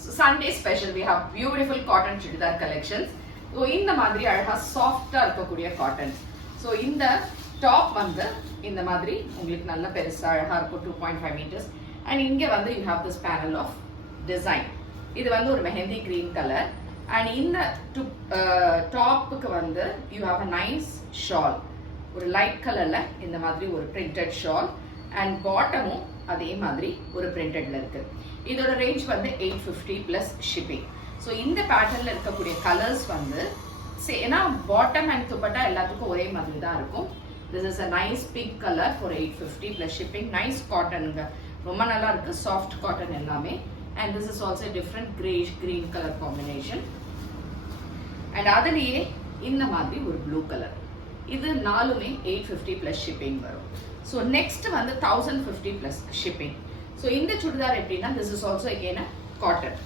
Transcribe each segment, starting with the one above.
Sunday special we have beautiful cotton chudidar collections. So இந்த மாதிரி அழகா சாஃப்ட்டா இருக்கக்கூடிய காட்டன். ஸோ இந்த டாப் வந்து இந்த மாதிரி உங்களுக்கு நல்ல பெருசா அழகா இருக்கும் 2.5 meters. அண்ட் இங்க வந்து you have this panel of design. இது வந்து ஒரு மெஹந்தி கிரீன் கலர். அண்ட் இந்த டாப்புக்கு வந்து you have a nice shawl. ஒரு லைட் கலர்ல இந்த மாதிரி ஒரு பிரிண்டட் ஷால். அண்ட் பாட்டமும் அதே மாதிரி ஒரு பிரிண்டட்ல இருக்கு. இதோட ரேஞ்ச் வந்து 850 பிளஸ் ஷிப்பிங். ஸோ இந்த பேட்டர்ன்ல இருக்கக்கூடிய கலர்ஸ் வந்து ஏன்னா பாட்டம் அண்ட் துப்பட்டா எல்லாத்துக்கும் ஒரே மாதிரி தான் இருக்கும். This is a nice pink colour for 850 plus shipping. Nice காட்டனுங்க, ரொம்ப நல்லா இருக்கு, சாஃப்ட் காட்டன் எல்லாமே. And this is also different greyish green colour combination. And அதுலேயே இந்த மாதிரி ஒரு ப்ளூ கலர். இது நாலுமே 850 பிளஸ் ஷிப்பிங் வரும். ஸோ நெக்ஸ்ட் வந்து 1050 பிளஸ் ஷிப்பிங். ஸோ இந்த சுடிதார் எப்படின்னா this is also again cotton.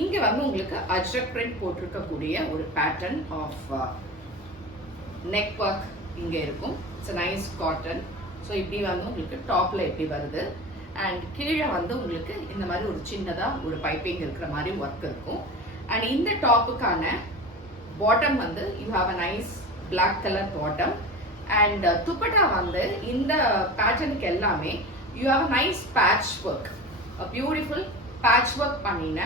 இங்க வந்து உங்களுக்கு அஜ்ரக் பிரிண்ட் போட்டிருக்கக்கூடிய ஒரு பேட்டர்ன் ஆஃப் நெக் ஒர்க் இங்க இருக்கும். It's nice cotton. ஸோ இப்படி வந்து உங்களுக்கு டாப்ல எப்படி வருது அண்ட் கீழே வந்து உங்களுக்கு இந்த மாதிரி ஒரு சின்னதா ஒரு பைப்பிங் இருக்கிற மாதிரி ஒர்க் இருக்கும். அண்ட் இந்த டாப்புக்கான பாட்டம் வந்து you have a nice black colour bottom. And dupatta வந்து இந்த பேட்டர்னுக்கு எல்லாமே you have a nice patch work, beautiful patch work பண்ணின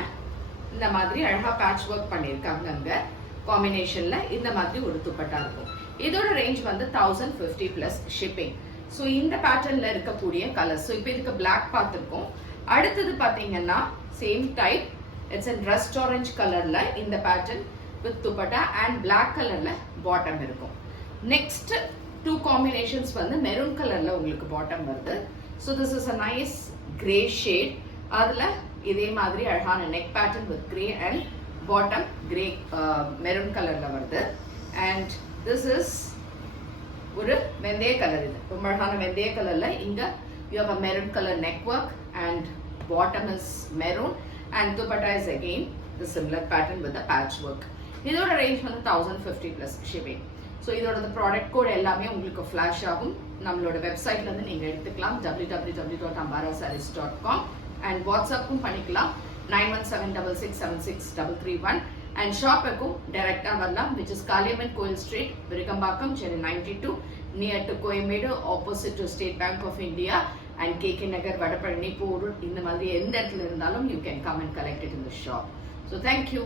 இந்த மாதிரி அழகா பேட்ச் ஒர்க் பண்ணியிருக்காங்க. அங்க காம்பினேஷன்ல இந்த மாதிரி ஒரு துப்பட்டா இருக்கும். இதோட ரேஞ்ச் வந்து 1050 பிளஸ் ஷிப்பிங். ஸோ இந்த பேட்டர்ன்ல இருக்கக்கூடிய கலர். ஸோ இப்போ இதுக்கு பிளாக் பார்த்துருக்கோம். அடுத்தது பார்த்தீங்கன்னா same type it's a rust orange கலர்ல இந்த pattern with dupatta and black கலர்ல பாட்டம் இருக்கும். நெக்ஸ்ட் டூ காம்பினேஷன்ஸ் வந்து மெரூன் கலர்ல உங்களுக்கு பாட்டம் வருது. So this is a nice grey shade. அதுல இதே மாதிரி அழகான neck pattern with grey and bottom grey maroon கலர்ல வருது. அண்ட் திஸ் இஸ் ஒரு வெந்தய கலர். இது ரொம்ப அழகான வெந்தய கலர்ல இங்க you have a maroon colour neck work and bottom is maroon and dupatta is again the similar pattern with a patch work. இதோட ரேஞ்ச் வந்து 1050 பிளஸ் ஷிப்பிங். ஸோ இதோட ப்ராடக்ட் கோட் எல்லாமே உங்களுக்கு ஃபிளாஷ் ஆகும். நம்மளோட வெப்சைட்ல இருந்து நீங்க எடுத்துக்கலாம் www.ambarasarees.com. அண்ட் வாட்ஸ்அப்பும் பண்ணிக்கலாம் 9176676331. அண்ட் ஷாப்புக்கும் டைரக்டா வரலாம், which is Kaliamman Koil street, Virugambakkam, Chennai 92, near to Koyambedu, opposite to State Bank of India and KK Nagar, Vadapalani, Porur, இந்த மாதிரி எந்த இடத்துல இருந்தாலும் you can come and collect it in the shop. So thank you.